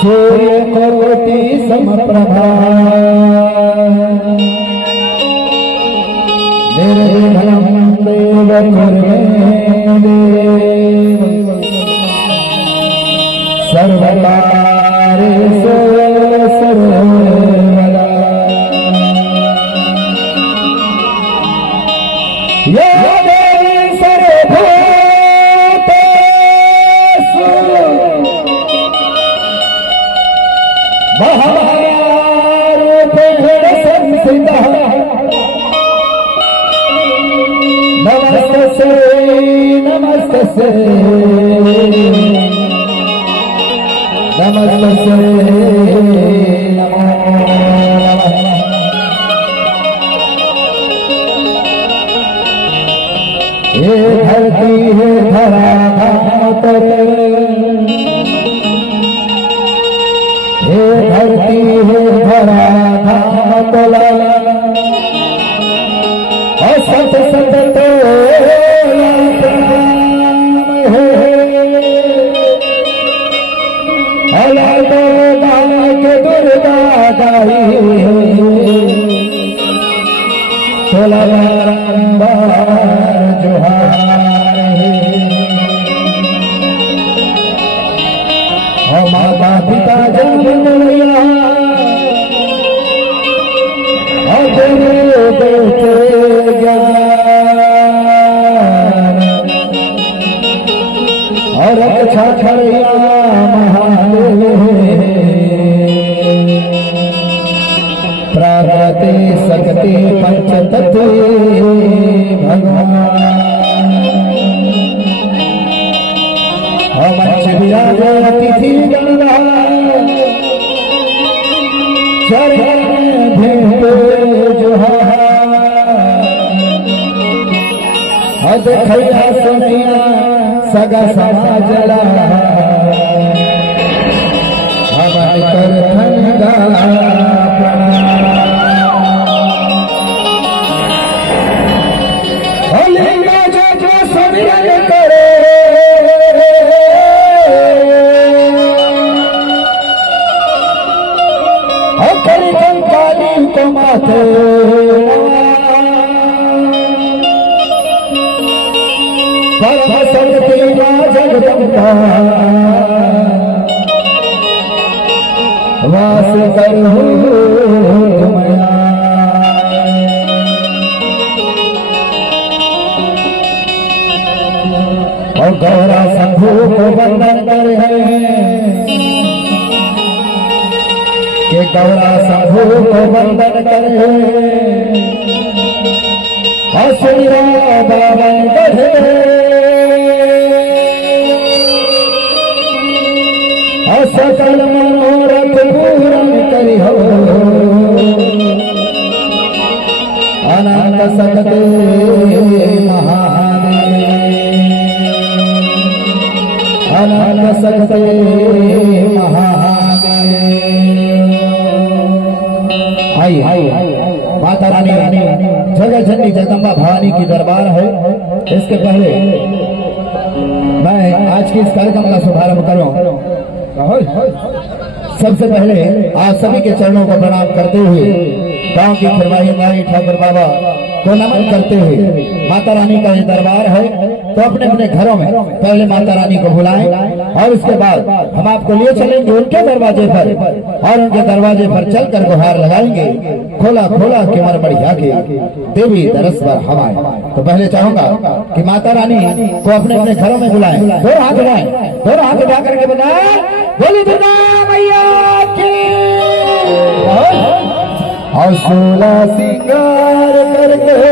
सूर्य कोटि समप्रभा निर्विघ्नं देव कुरु मे देव सर्वकार्येषु सर्वदा या देवी सर्वभूतेषु महामायारूपेण संस्थितः नमस्तस्यै नमस्तस्यै नमस्तस्यै नमो नमः। हे धरती हे धरा धाम हे धरती हे धरा धाम तोला सत सत तो के दुर्गा गाई तोला जोहार माता पिता जब नैया बेटे और अच्छा छड़िया महादेव प्रागते सकते पंचतत्व भगवान अतिथि गंगा चरण भेंटे जोहार खैया सुनिया सगा समा जला हमारे कर धनगा को माथे परम शक्ति जगदम्बा वास करहु मया और गौरा शंभु को वंदन करे के गौरा शंभु को वंदन करे हसुरा बावन गढ़े सकल मनोरथ पूरन करी हो अनंत सकते महादेव अनंत सकते महादेव। आई माता रानी जगह जननी जगदम्बा भवानी की दरबार है। इसके पहले मैं आज की इस कार्यक्रम का शुभारंभ करूं। सबसे पहले आप सभी के चरणों को प्रणाम करते हुए गांव की फरमाही नारी ठाकुर बाबा को नमन करते हुए माता रानी का ये दरबार है तो अपने अपने घरों में पहले माता रानी को बुलाएं और उसके बाद हम आपको लिए चलेंगे उनके दरवाजे पर और उनके दरवाजे पर चलकर गुहार लगाएंगे। खोला खोला के मर बढ़िया के देवी दरस पर हवाएं। तो पहले चाहूंगा कि माता रानी को अपने अपने घरों में बुलाएं। दो हाथ उठाएं, दोनों हाथ उठा करके बताएं बोली दुर्गा मैया की। और 16 सिंगार करके